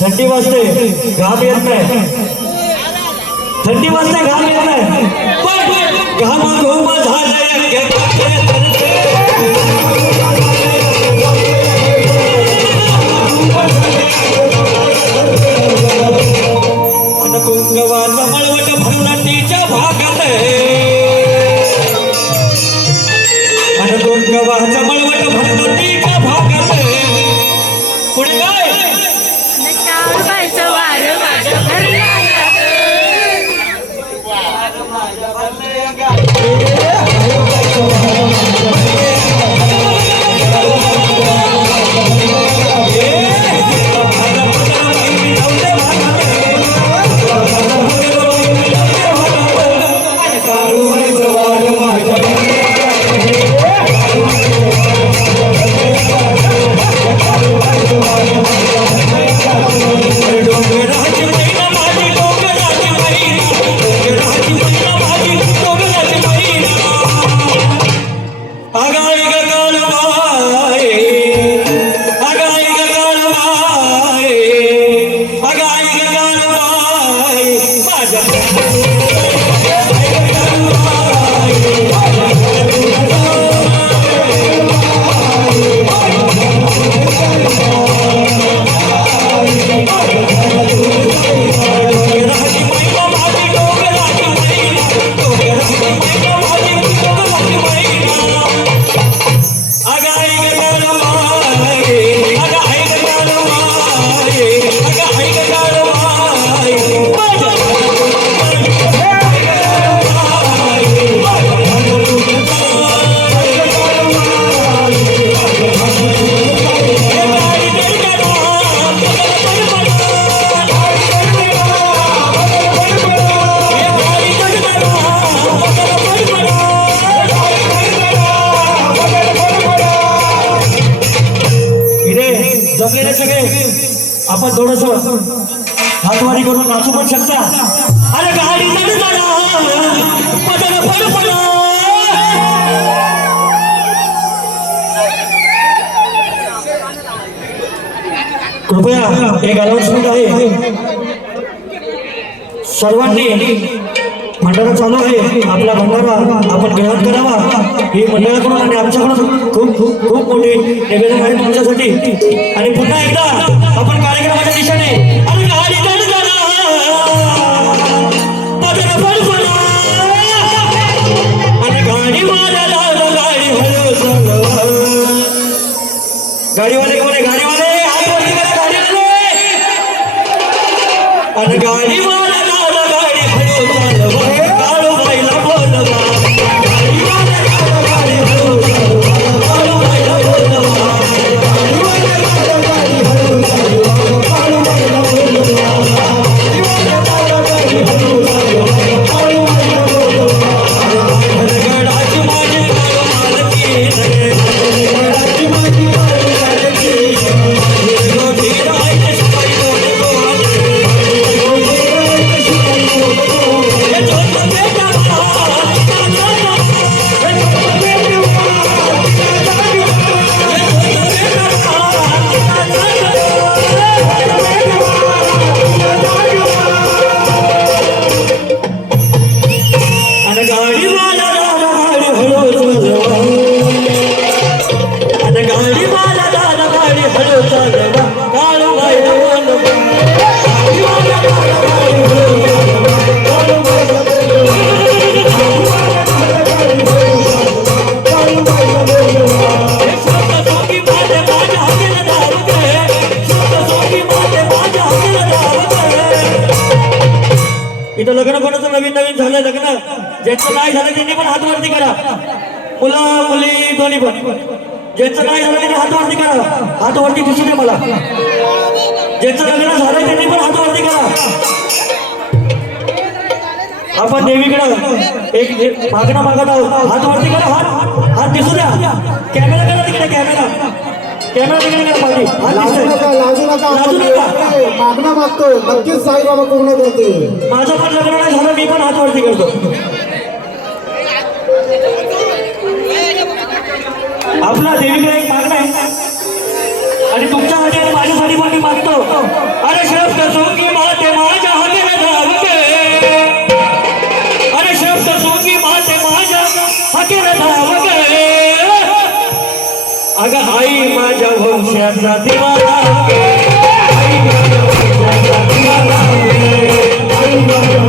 थंडी वाजते घाम येत नाही, थंडी वाजते घाम येत नाही, पण घामा घोमा झालंय कुंकवाचा मळवट भरवटीच्या भागात आणि कुंकवाचा मळवट भरवटीच्या भागात पुढे काय जमलेले सगळे आपण थोडस हातवारी करून नाचू पण शकता. अरे गाडी कृपया एक अनाउन्समेंट आहे, सर्वांनी भंडारा चालू आहे, आपला भंडारा आपण ग्रहण करावा ही मंडळाकडून आणि आमच्याकडून खूप खूप खूप मोठी निवेदन आहे तुमच्यासाठी. आणि पुन्हा एकदा आपण कार्यक्रमाच्या दिशेने गाडीवाले कोण आहे? गाडीवाले हात वरती करा, गाडीवाले आणि गाडीवाला गाडी हळू चालवा, काळू बाईला बोलवा, गाडीवाला गाडी हळू चालवा, काळू बाईला बोलवा, गाडीवाला गाडी हळू चालवा, काळू बाईला बोलवा, गाडीवाला गाडी हळू चालवा, काळू बाईला बोलवा, गडाची माझी मालकी रे, गडाची माझी इथं लग्न कोणाचं नवीन नवीन झालं, लग्न ज्यांचं नाही झालं त्यांनी पण हात वरती करा, मुलं मुली दोन्ही पण. ज्यांचं नाही झालं त्यांनी हात वरती करा, हात वरती दिसू दे मला. ज्यांचं लग्न झालं त्यांनी पण हात वरती करा. आपण देवीकडे एक मागणं मागत आहोत. हात वरती करा. हात हात दिसू द्या. कॅमेरा करा तिकडे. कॅमेरा तिकडे करा. पाठी हात लाजू दिसतोय. नका, लाजू नका. लाजू आपण नका. देवाकडे मागणं मागतो, नक्कीच साईबाबा पूर्ण करतील. माझं पण लग्न नाही झालं, मी पण हात वरती करतो. आपला देवीकडे एक मागणं आहे आणि तुमच्यासाठी आणि माझ्यासाठी पण मी मागतो. अरे शब्द सोंगी माते माझ्या हाकेला धावते. अरे शब्द सोंगी माते माझ्या हाकेला धावते. अगं आई माझ्या वंशाचा दिवाला. आई माझ्या वंशाचा दिवाला. आई माझ्या